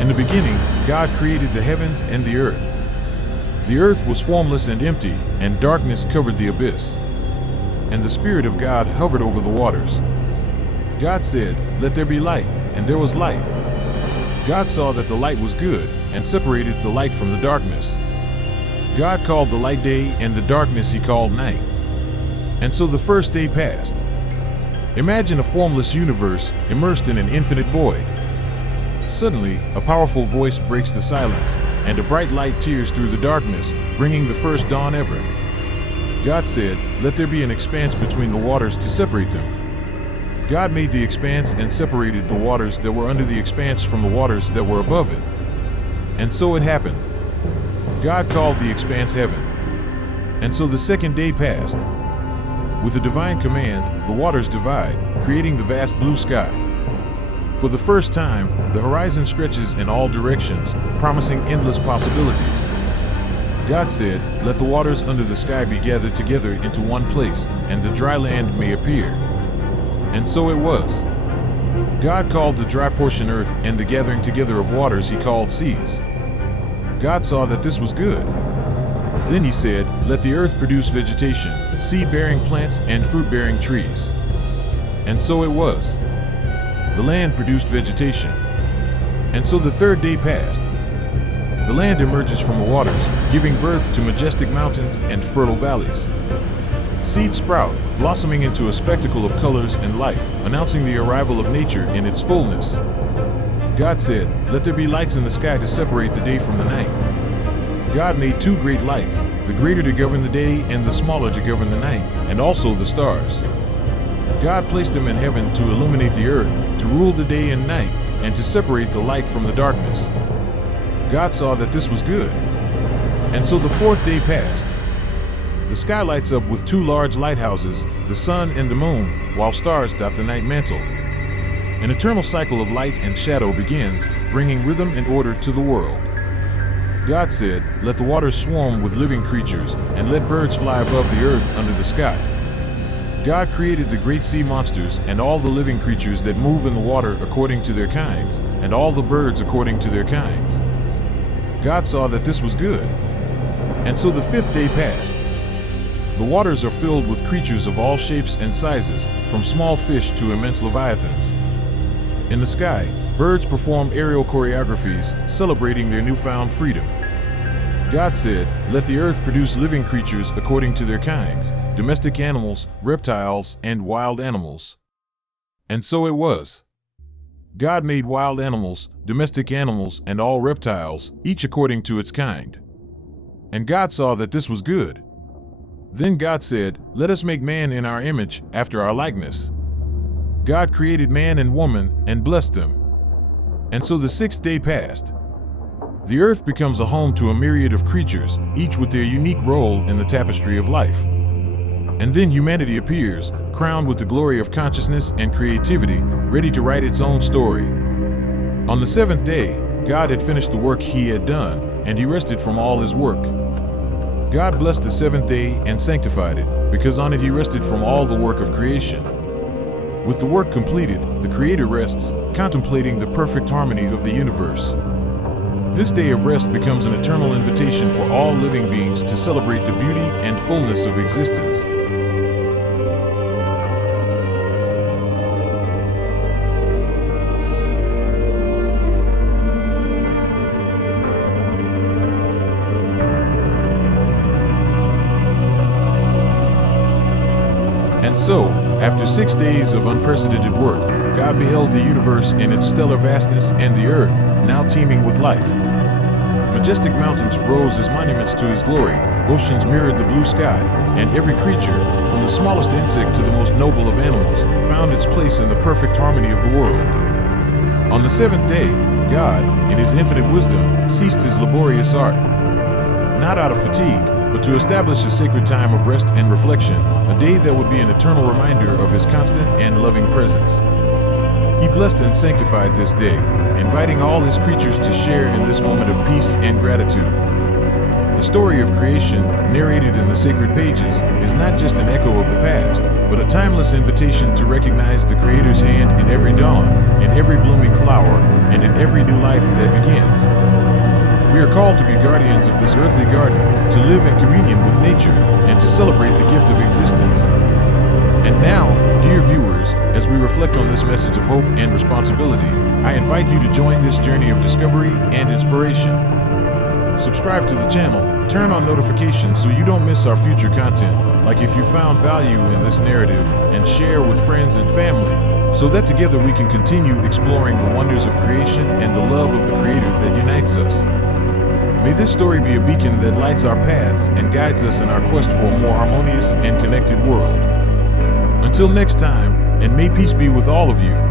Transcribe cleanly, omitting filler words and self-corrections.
In the beginning, God created the heavens and the earth. The earth was formless and empty, and darkness covered the abyss. And the Spirit of God hovered over the waters. God said, "Let there be light," and there was light. God saw that the light was good, and separated the light from the darkness. God called the light day, and the darkness he called night. And so the first day passed. Imagine a formless universe immersed in an infinite void. Suddenly, a powerful voice breaks the silence, and a bright light tears through the darkness, bringing the first dawn ever. God said, "Let there be an expanse between the waters to separate them." God made the expanse and separated the waters that were under the expanse from the waters that were above it. And so it happened. God called the expanse heaven. And so the second day passed. With a divine command, the waters divide, creating the vast blue sky. For the first time, the horizon stretches in all directions, promising endless possibilities. God said, "Let the waters under the sky be gathered together into one place, and the dry land may appear." And so it was. God called the dry portion earth, and the gathering together of waters he called seas. God saw that this was good. Then he said, "Let the earth produce vegetation, seed-bearing plants and fruit-bearing trees." And so it was. The land produced vegetation. And so the third day passed. The land emerges from the waters, giving birth to majestic mountains and fertile valleys. Seeds sprout, blossoming into a spectacle of colors and life, announcing the arrival of nature in its fullness. God said, "Let there be lights in the sky to separate the day from the night." God made two great lights, the greater to govern the day and the smaller to govern the night, and also the stars. God placed them in heaven to illuminate the earth, to rule the day and night, and to separate the light from the darkness. God saw that this was good. And so the fourth day passed. The sky lights up with two large lighthouses, the sun and the moon, while stars dot the night mantle. An eternal cycle of light and shadow begins, bringing rhythm and order to the world. God said, "Let the waters swarm with living creatures, and let birds fly above the earth under the sky." God created the great sea monsters and all the living creatures that move in the water according to their kinds, and all the birds according to their kinds. God saw that this was good. And so the fifth day passed. The waters are filled with creatures of all shapes and sizes, from small fish to immense leviathans. In the sky, birds perform aerial choreographies, celebrating their newfound freedom. God said, "Let the earth produce living creatures according to their kinds, domestic animals, reptiles, and wild animals." And so it was. God made wild animals, domestic animals, and all reptiles, each according to its kind. And God saw that this was good. Then God said, "Let us make man in our image, after our likeness." God created man and woman, and blessed them. And so the sixth day passed. The earth becomes a home to a myriad of creatures, each with their unique role in the tapestry of life. And then humanity appears, crowned with the glory of consciousness and creativity, ready to write its own story. On the seventh day, God had finished the work he had done, and he rested from all his work. God blessed the seventh day and sanctified it, because on it he rested from all the work of creation. With the work completed, the Creator rests, contemplating the perfect harmony of the universe. This day of rest becomes an eternal invitation for all living beings to celebrate the beauty and fullness of existence. And so, after 6 days of unprecedented work, God beheld the universe in its stellar vastness and the earth, now teeming with life. Majestic mountains rose as monuments to his glory, oceans mirrored the blue sky, and every creature, from the smallest insect to the most noble of animals, found its place in the perfect harmony of the world. On the seventh day, God, in his infinite wisdom, ceased his laborious art. Not out of fatigue, but to establish a sacred time of rest and reflection, a day that would be an eternal reminder of his constant and loving presence. He blessed and sanctified this day, inviting all his creatures to share in this moment of peace and gratitude. The story of creation, narrated in the sacred pages, is not just an echo of the past, but a timeless invitation to recognize the Creator's hand in every dawn, in every blooming flower, and in every new life that begins. We are called to be guardians of this earthly garden, to live in communion with nature, and to celebrate the gift of existence. And now, dear viewers, as we reflect on this message of hope and responsibility, I invite you to join this journey of discovery and inspiration. Subscribe to the channel, turn on notifications so you don't miss our future content, like if you found value in this narrative, and share with friends and family, so that together we can continue exploring the wonders of creation and the love of the Creator that unites us. May this story be a beacon that lights our paths and guides us in our quest for a more harmonious and connected world. Until next time, and may peace be with all of you.